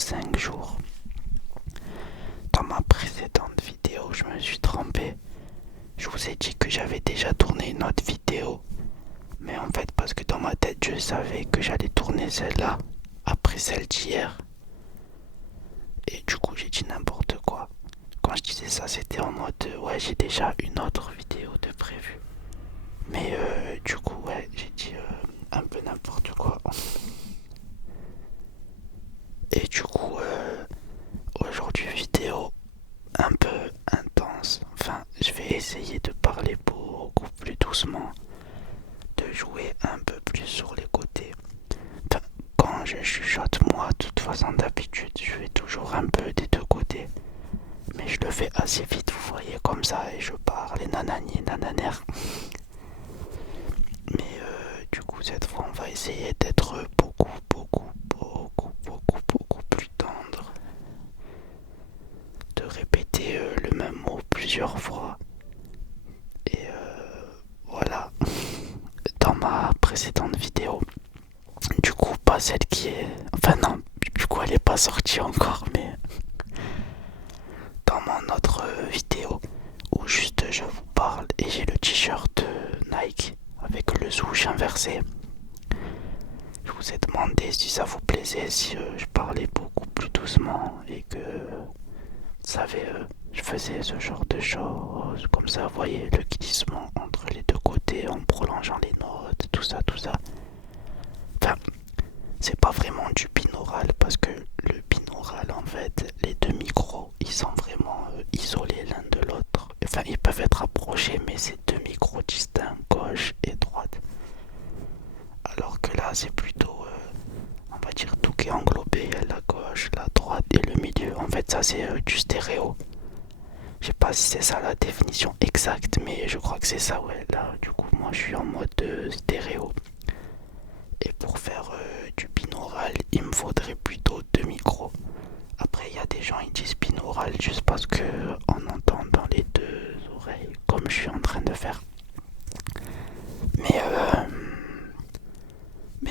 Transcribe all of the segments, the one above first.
5 jours. Dans ma précédente vidéo, je me suis trompé. Je vous ai dit que j'avais déjà tourné une autre vidéo. Mais en fait, parce que dans ma tête, je savais que j'allais tourner celle-là après celle d'hier. Et du coup, j'ai dit n'importe quoi. Quand je disais ça, c'était en mode ouais, j'ai déjà une autre vidéo de prévue. Mais du coup, ouais, j'ai dit un peu n'importe quoi. Et du coup, aujourd'hui, vidéo un peu intense. Enfin, je vais essayer de parler beaucoup plus doucement, de jouer un peu plus sur les côtés. Enfin, quand je chuchote, moi, de toute façon, d'habitude, je fais toujours un peu des deux côtés. Mais je le fais assez vite, vous voyez, comme ça, et je parle, et nanani, nananère. Mais du coup, cette fois, on va essayer d'être beaucoup plus tendre. De répéter le même mot plusieurs fois. Et voilà. Dans ma précédente vidéo, du coup, pas celle qui est. Enfin, non, du coup, elle est pas sortie encore, mais dans mon autre vidéo où juste je vous parle et j'ai le t-shirt Nike avec le swoosh inversé. Je vous ai demandé si ça vous plaisait, si je parlais beaucoup plus doucement et que vous savez, je faisais ce genre de choses comme ça, vous voyez le glissement entre les deux côtés en prolongeant les notes, tout ça, tout ça. Enfin, c'est pas vraiment du binaural parce que le binaural, en fait, les deux micros, ils sont vraiment isolés l'un de l'autre. Enfin, ils peuvent être approchés, mais c'est deux micros distincts, gauche et droite. Alors que là, c'est plutôt, on va dire, tout qui est englobé, la gauche, la droite et le milieu. En fait, ça, c'est du stéréo. Je sais pas si c'est ça la définition exacte, mais je crois que c'est ça, ouais. Là, du coup, moi, je suis en mode stéréo. Et pour faire du binaural, il me faudrait plutôt deux micros. Après, il y a des gens qui disent binaural juste parce que on entend dans les deux oreilles, comme je suis en train de faire. Mais,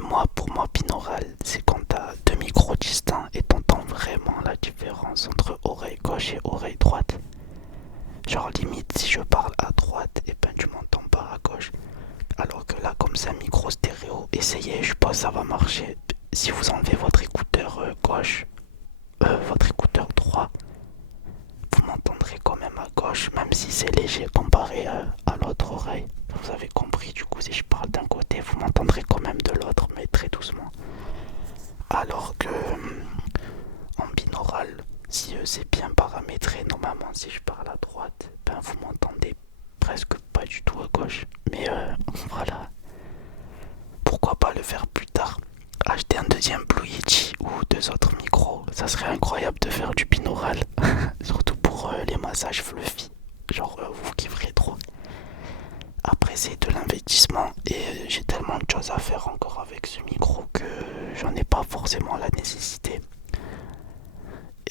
moi, pour moi, binaural, c'est quand t'as deux micros distincts et t'entends vraiment la différence entre oreille gauche et oreille droite. Genre, limite, si je parle à droite, et ben tu m'entends pas à gauche. Alors que là, comme c'est un micro stéréo, essayez, je pense que ça va marcher. Si vous enlevez votre écouteur gauche, votre écouteur droit, vous m'entendrez quand même à gauche, même si c'est léger comparé à l'autre oreille. Vous avez compris, du coup, si je parle d'un côté, vous m'entendrez quand même de l'autre, mais très doucement. Alors que en binaural, si c'est bien paramétré, normalement, si je parle à droite, ben vous m'entendez presque pas du tout à gauche. Mais voilà, pourquoi pas le faire plus tard. Acheter un deuxième Blue Yeti ou deux autres micros, ça serait incroyable de faire du binaural. Surtout pour les massages fluffy. Genre vous kifferez trop. Après c'est de l'investissement et j'ai tellement de choses à faire encore avec ce micro que j'en ai pas forcément la nécessité.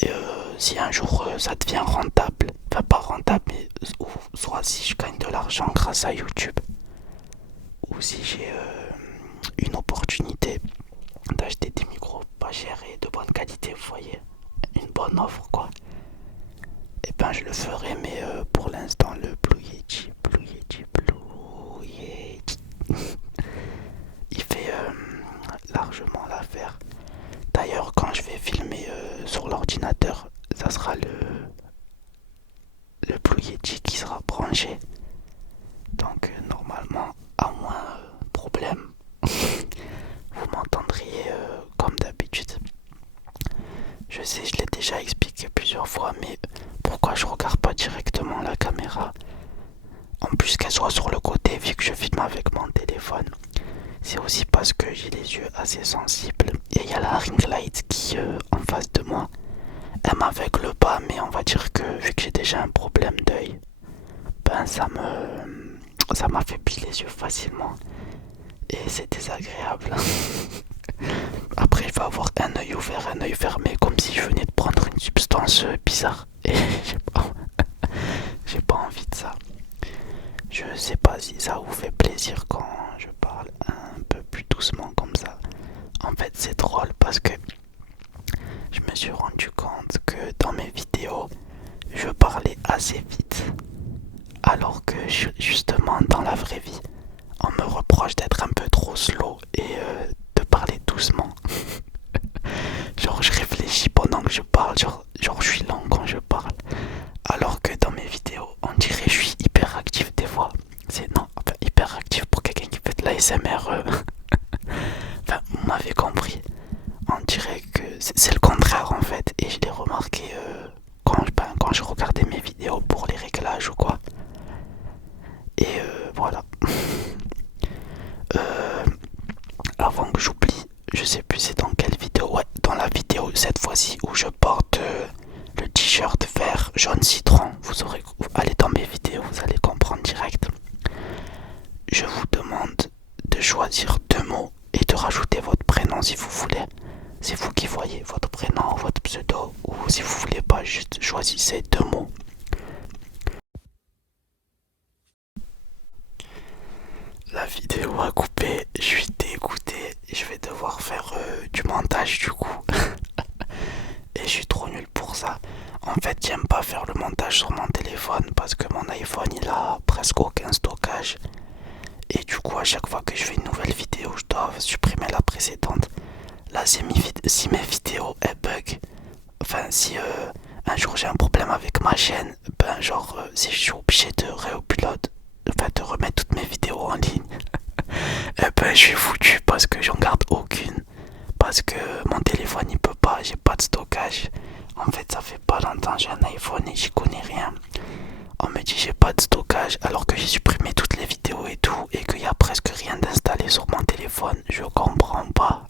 Et si un jour ça devient rentable, enfin pas rentable mais soit si je gagne de l'argent grâce à YouTube ou si j'ai une opportunité d'acheter des micros pas chers et de bonne qualité, vous voyez, une bonne offre quoi. Et ben je le ferai, mais pour l'instant le Blue Yeti, il fait largement l'affaire. D'ailleurs quand je vais filmer sur l'ordinateur, ça sera le Blue Yeti qui sera branché. Donc normalement, à moins problème, vous m'entendriez comme d'habitude. Je sais, je l'ai déjà expliqué plusieurs fois, mais pourquoi je regarde pas directement la caméra? En plus qu'elle soit sur le côté, vu que je filme avec mon téléphone. C'est aussi parce que j'ai les yeux assez sensibles. Et il y a la ring light qui, en face de moi, elle m'aveugle pas, mais on va dire que vu que j'ai déjà un problème d'œil, ben ça m'affaiblit les yeux facilement. Et c'est désagréable. Après, il va avoir un œil ouvert, un œil fermé, comme si je venais de prendre une substance bizarre. Et j'ai pas envie de ça. Je sais pas si ça vous fait plaisir quand je parle un peu plus doucement comme ça. En fait, c'est drôle parce que je me suis rendu compte que dans mes vidéos, je parlais assez vite. Alors que justement dans la vraie vie, on me reproche d'être un peu trop slow et de parler doucement. Genre je réfléchis pendant que je parle, genre je suis lent quand je parle. Alors que dans mes vidéos, on dirait que je suis hyper actif des fois. C'est non, enfin hyper actif pour quelqu'un qui fait de l'ASMR. Enfin, vous m'avez compris. On dirait que c'est le contraire en fait. Et je l'ai remarqué quand je regardais mes vidéos pour les réglages ou quoi. Et voilà. Euh, Avant que j'oublie, je sais plus c'est dans quelle vidéo. Ouais, dans la vidéo cette fois-ci où je porte le t-shirt vert jaune citron. Vous aurez, allez dans mes vidéos, vous allez comprendre direct. Je vous demande de choisir deux mots et de rajouter votre prénom si vous voulez. C'est vous qui voyez votre prénom, votre pseudo, ou si vous voulez pas, juste choisissez deux mots. La vidéo a coupé, je suis dégoûté, je vais devoir faire du montage du coup. Et je suis trop nul pour ça. En fait, j'aime pas faire le montage sur mon téléphone parce que mon iPhone il a presque aucun stockage. Et du coup, à chaque fois que je fais une nouvelle vidéo, je dois supprimer la précédente. Là, si mes vidéos elles bug, enfin, si un jour j'ai un problème avec ma chaîne, ben, genre, si je suis obligé de réupload, enfin, de remettre toutes mes vidéos en ligne, eh ben, je suis foutu parce que j'en garde aucune. Parce que mon téléphone il peut pas, j'ai pas de stockage. En fait, ça fait pas longtemps j'ai un iPhone et j'y connais rien. On me dit j'ai pas de stockage alors que j'ai supprimé toutes les vidéos et tout et qu'il y a presque rien d'installé sur mon téléphone. Je comprends pas.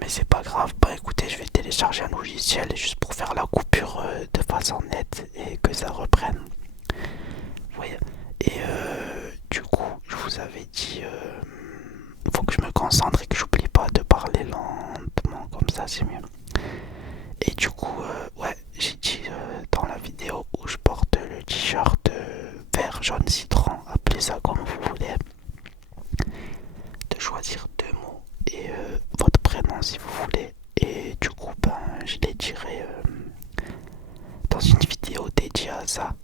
Mais c'est pas grave. Bah écoutez, je vais télécharger un logiciel juste pour faire la coupure de façon nette et que ça reprenne. Vous voyez. Et du coup, je vous avais dit, faut que je me concentre et que j'oublie pas de parler lentement comme ça, c'est mieux. Et du coup, ouais, j'ai dit dans la vidéo où je porte le t-shirt vert jaune citron, appelez ça comme vous voulez, de choisir deux mots et votre prénom si vous voulez. Et du coup, ben, je les dirai dans une vidéo dédiée à ça.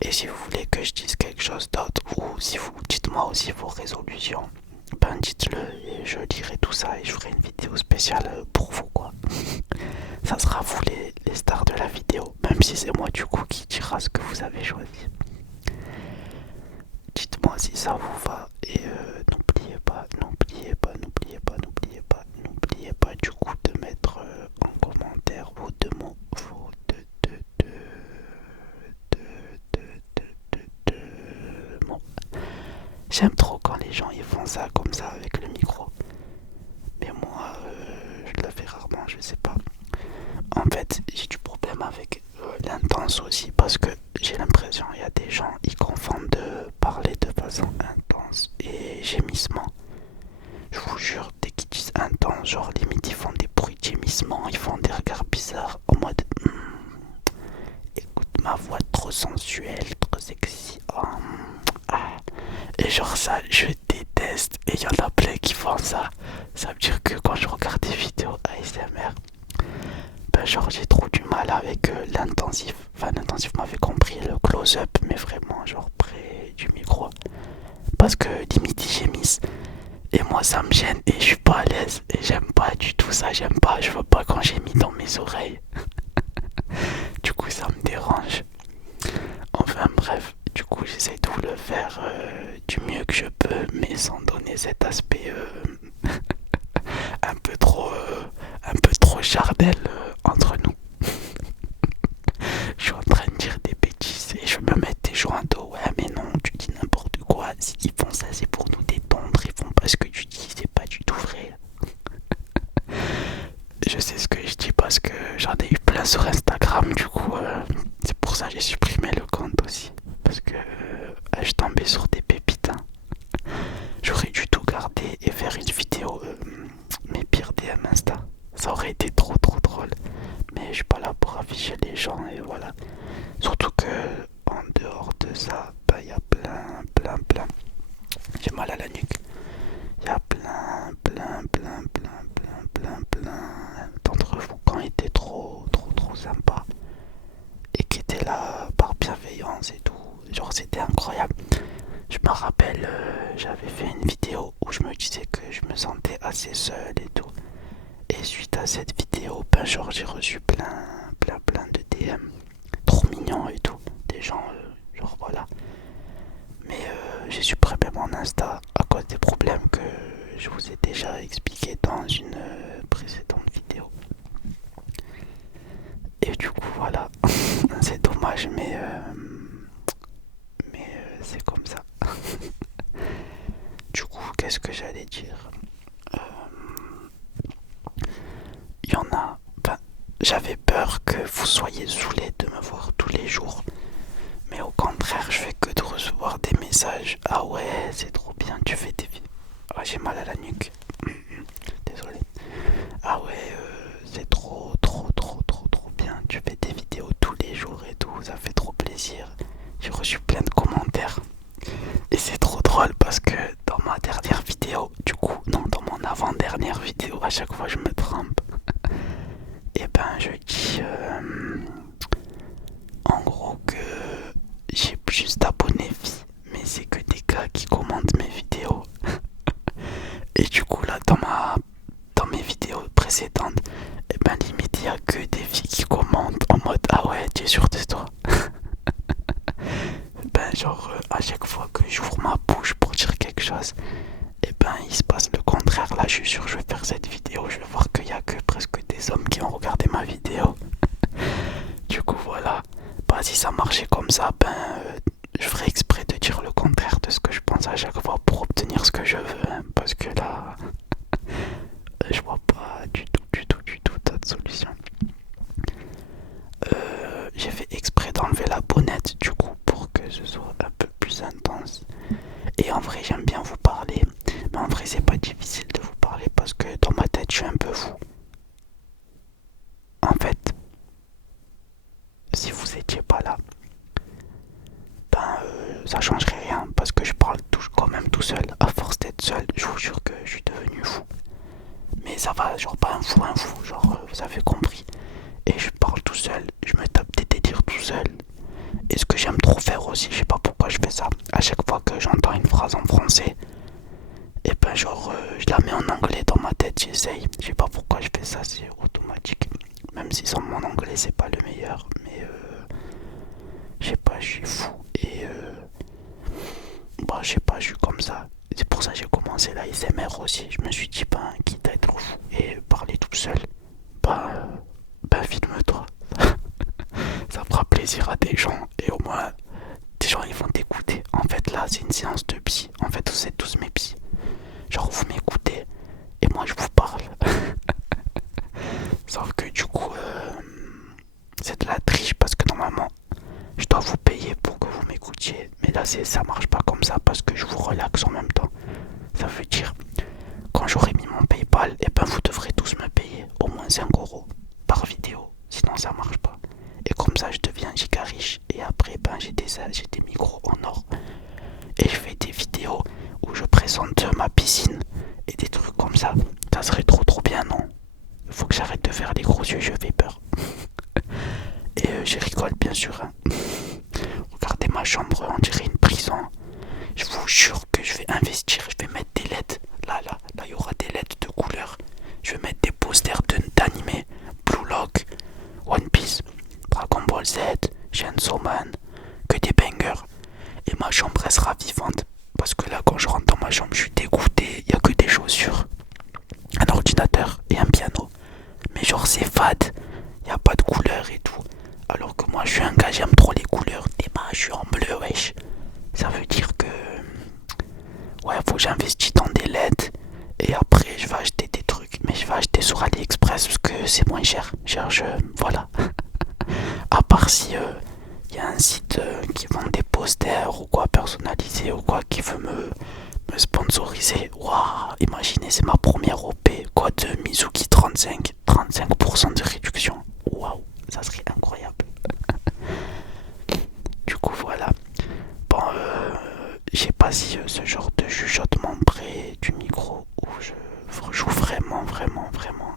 Et si vous voulez que je dise quelque chose d'autre, ou si vous dites-moi aussi vos résolutions, ben dites-le et je lirai tout ça et je ferai une vidéo spéciale pour vous quoi. Ça sera vous les stars de la vidéo, même si c'est moi du coup qui dira ce que vous avez choisi. Dites-moi si ça vous va et n'oubliez pas, n'oubliez pas, n'oubliez pas, n'oubliez pas, n'oubliez pas du coup de mettre en commentaire vos deux mots, vos deux mots. J'aime trop quand les gens ils font ça comme ça avec le micro. Mais moi, je le fais rarement, je sais pas. En fait, j'ai du problème avec l'intense aussi parce que j'ai l'impression qu'il y a des gens ils confondent de parler de façon intense et gémissement. Je vous jure, dès qu'ils disent intense, genre limite ils font des bruits de gémissement, ils font des regards bizarres en mode écoute ma voix trop sensuelle, trop sexy. Oh, ah. Et genre ça, je déteste. Et il y en a plein qui font ça. Ça veut dire que quand je regarde des vidéos ASMR, ben genre j'ai trop du mal avec l'intensif. Enfin l'intensif m'avait compris, le close-up, mais vraiment genre près du micro. Parce que limite ils gémissent. Et moi ça me gêne et je suis pas à l'aise. Et j'aime pas du tout ça, j'aime pas. Je veux pas quand j'ai mis dans mes oreilles. Du coup ça me dérange. Enfin bref, du coup j'essaie de vous le faire du mieux que je peux, mais sans donner cet aspect un peu trop chardel entre nous. Je suis en train de dire des bêtises et je me mets des gens à dos. Ouais mais non, tu dis n'importe quoi. S'ils font ça c'est pour nous détendre, ils font pas ce que tu dis, c'est pas du tout vrai. Je sais ce que je dis parce que j'en ai eu plein sur Instagram, du coup c'est pour ça que j'ai supprimé le compte aussi. Parce que je tombais sur des pépites. Hein. J'aurais dû tout garder et faire une vidéo mes pires DM Insta. Ça aurait été trop drôle. Mais je suis pas là pour afficher les gens et voilà. Surtout que en dehors de ça, bah y a plein. J'ai mal à la nuque. Il y a plein d'entre vous qui ont été genre j'ai reçu plein de DM trop mignons et tout. Des gens, genre voilà. Mais j'ai supprimé mon Insta à cause des problèmes que je vous ai déjà expliqué dans une précédente vidéo. Et du coup voilà, c'est dommage mais c'est comme ça. Du coup, qu'est-ce que j'allais dire? Il y en a. Enfin, j'avais peur que vous soyez saoulés de me voir tous les jours. Mais au contraire, je fais que de recevoir des messages. Ah ouais, c'est trop bien, tu fais des vidéos. Ah, j'ai mal à la nuque. Désolé. Ah ouais, c'est trop bien. Tu fais des vidéos tous les jours et tout. Ça fait trop plaisir. J'ai reçu plein de commentaires. Et c'est trop drôle parce que dans ma dernière vidéo, du coup, non, dans mon avant-dernière vidéo, à chaque fois je me trompe. Et ben je dis en gros que j'ai plus d'abonnés vie, mais c'est que des gars qui commentent mes vidéos. Et du coup là dans mes vidéos précédentes, et ben limite il y a que des filles qui commentent en mode ah ouais tu es sûr de toi. Ben genre à chaque fois que j'ouvre ma bouche pour dire quelque chose, et ben il se passe le contraire. Là je suis sûr je vais faire cette vidéo, je vais voir qu'il y a que presque des hommes qui ont regardé ma vidéo. Du coup voilà, bah si ça marchait comme ça, ben je ferai exprès de dire le contraire de ce que je pense à chaque fois pour obtenir ce que je veux, hein, parce que là je vois pas du tout d'autre solution. J'ai fait exprès d'enlever la bonnette du coup pour que ce soit un peu plus intense. Et en vrai j'aime bien vous parler, mais en vrai c'est pas difficile de vous parler parce que dans ma tête je suis un peu fou. En fait, si vous étiez pas là, ben ça changerait rien parce que je parle quand même tout seul. À force d'être seul, je vous jure que je suis devenu fou. Mais ça va, genre pas un fou, genre vous avez compris. Et je parle tout seul, je me tape des délires tout seul. Et ce que j'aime trop faire aussi, je sais pas pourquoi je fais ça. À chaque fois que j'entends une phrase en français, et ben genre je la mets en anglais dans ma tête, j'essaye. Je sais pas pourquoi je fais ça, c'est automatique. Même si sans mon anglais c'est pas le meilleur, mais je sais pas, je suis fou et bah je sais pas, je suis comme ça. C'est pour ça que j'ai commencé la SMR aussi. Je me suis dit ben quitte à être fou et parler tout seul, bah filme-toi. Ça fera plaisir à des gens et au moins des gens ils vont t'écouter. En fait là c'est une séance de psy. En fait vous êtes tous mes psys. Genre vous m'écoutez et moi je vous parle. Sauf que du coup c'est de la triche parce que normalement je dois vous payer pour que vous m'écoutiez. Mais là ça marche pas comme ça parce que je vous relaxe en même temps. Ça veut dire quand j'aurai mis mon PayPal, et ben vous devrez tous me payer au moins 5 € par vidéo. Sinon ça marche pas. Et comme ça je deviens giga riche. Et après ben j'ai des micros en or. Et je fais des vidéos où je présente ma piscine et des trucs comme ça. Ça serait trop bien, non? Faut que j'arrête de faire les gros yeux, je fais peur. Et je rigole bien sûr. Hein. Regardez ma chambre, on dirait une prison. Je vous jure que je vais investir, je vais mettre des LED. Là, il y aura des LED de couleur. Je vais mettre des posters d'animés. Blue Lock, One Piece, Dragon Ball Z, Chainsaw Man, que des bangers. Et ma chambre elle sera vivante. Parce que là quand je rentre dans ma chambre je suis dégoûté. Il n'y a que des chaussures, un ordinateur et un piano. Mais genre c'est fade. Il n'y a pas de couleur et tout. Alors que moi je suis un gars, j'aime trop les couleurs. Des mains, je suis en bleu, wesh. Ça veut dire que ouais, faut que j'investisse dans des LED. Et après je vais acheter des trucs. Mais je vais acheter sur AliExpress parce que c'est moins cher. Voilà. À part si y a un site qui vend des posters ou quoi personnalisés ou quoi qui veut me sponsoriser. Waouh, imaginez, c'est ma première OP. Code Mizuki 35% de réduction. Waouh, ça serait incroyable. Du coup, voilà. Bon, je sais pas si ce genre de chuchotement près du micro où je joue vraiment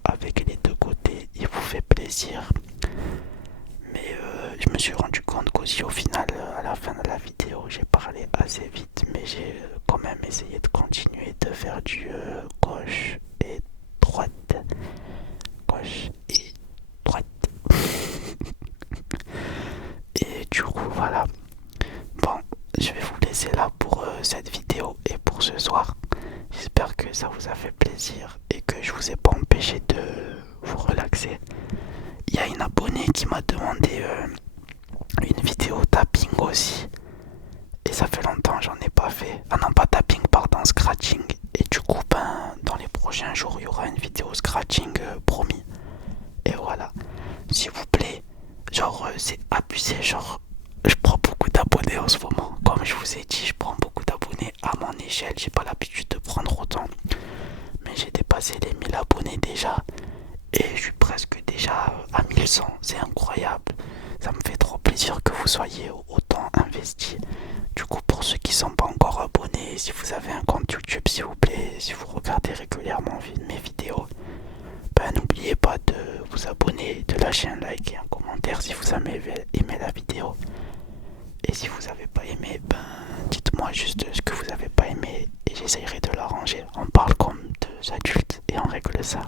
avec les deux côtés, il vous fait plaisir. Mais je me suis rendu compte qu'aussi au final, à la fin de la vidéo, j'ai parlé assez vite, mais j'ai quand même essayé de continuer de faire du gauche et droite, gauche et y a une abonnée qui m'a demandé une vidéo tapping aussi. Et ça fait longtemps j'en ai pas fait. Ah non, pas tapping, pardon, scratching. Et du coup, ben, dans les prochains jours, il y aura une vidéo scratching promis. Et voilà, s'il vous plaît, genre c'est abusé, genre je prends beaucoup d'abonnés en ce moment. Comme je vous ai dit, je prends beaucoup d'abonnés à mon échelle. J'ai pas l'habitude de prendre autant. Mais j'ai dépassé les 1000 abonnés déjà. Et je suis presque déjà à 1100. C'est incroyable. Ça me fait trop plaisir que vous soyez autant investis. Du coup, pour ceux qui sont pas encore abonnés, si vous avez un compte YouTube, s'il vous plaît, si vous regardez régulièrement mes vidéos, ben, n'oubliez pas de vous abonner, de lâcher un like et un commentaire si vous avez aimé la vidéo. Et si vous n'avez pas aimé, ben, dites-moi juste ce que vous n'avez pas aimé et j'essayerai de l'arranger. On parle comme deux adultes et on règle ça.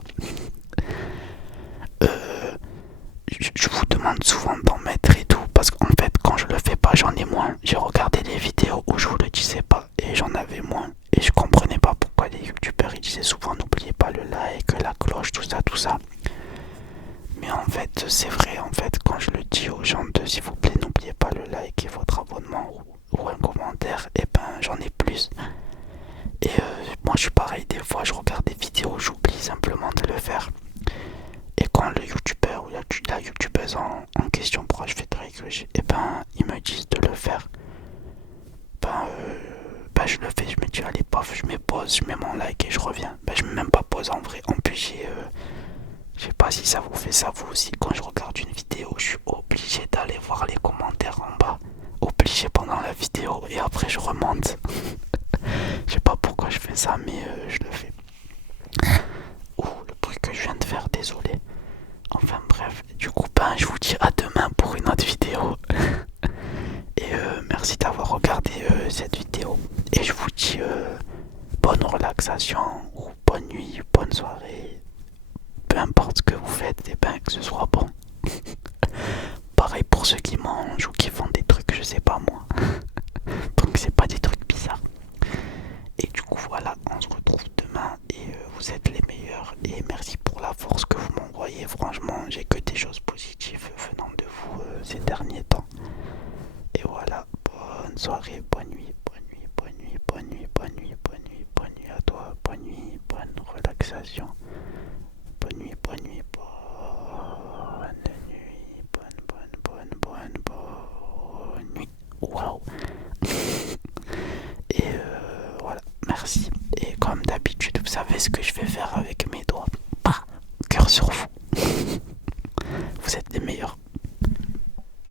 Je vous demande souvent d'en mettre et tout parce qu'en fait quand je le fais pas j'en ai moins. J'ai regardé des vidéos où je vous le disais pas et j'en avais moins et je comprenais pas pourquoi les youtubeurs ils disaient souvent n'oubliez pas le like, la cloche, tout ça. Mais en fait c'est vrai, en fait quand je le dis aux gens de s'il vous plaît n'oubliez pas le like et votre abonnement ou un commentaire, et ben j'en ai plus. Et moi je suis pareil, des fois je regarde des vidéos, j'oublie simplement de le faire. Et quand le youtubeur ou la youtubeuse en question pour je fais de régler, et ben ils me disent de le faire. Ben je le fais, je me dis allez paf, je mets pause, je mets mon like et je reviens. Ben je mets même pas pause en vrai. En plus je sais pas si ça vous fait ça vous aussi. Quand je regarde une vidéo, je suis obligé d'aller voir les commentaires en bas. Obligé pendant la vidéo et après je remonte. Je sais pas pourquoi je fais ça mais je le fais. Ouh, le bruit que je viens de faire, désolé. Enfin bref, du coup ben je vous dis à demain pour une autre vidéo. Et merci d'avoir regardé cette vidéo. Et je vous dis bonne relaxation ou bonne nuit, bonne soirée. Peu importe ce que vous faites, et ben que ce soit bon. Pareil pour ceux qui mangent ou qui font des trucs, je sais pas moi. Donc c'est pas des trucs bizarres. Et du coup voilà, on se retrouve demain et vous êtes les meilleurs. Et merci pour la force que vous m'envoyez. Franchement, j'ai que des choses positives venant de vous ces derniers temps. Et voilà, bonne soirée, bonne nuit, bonne nuit, bonne nuit, bonne nuit, bonne nuit, bonne nuit, bonne nuit à toi, bonne nuit, bonne relaxation. Bonne nuit, bonne nuit, bonne nuit, bonne nuit. Waouh. Et voilà, merci. Et comme d'habitude, vous savez ce que je vais faire avec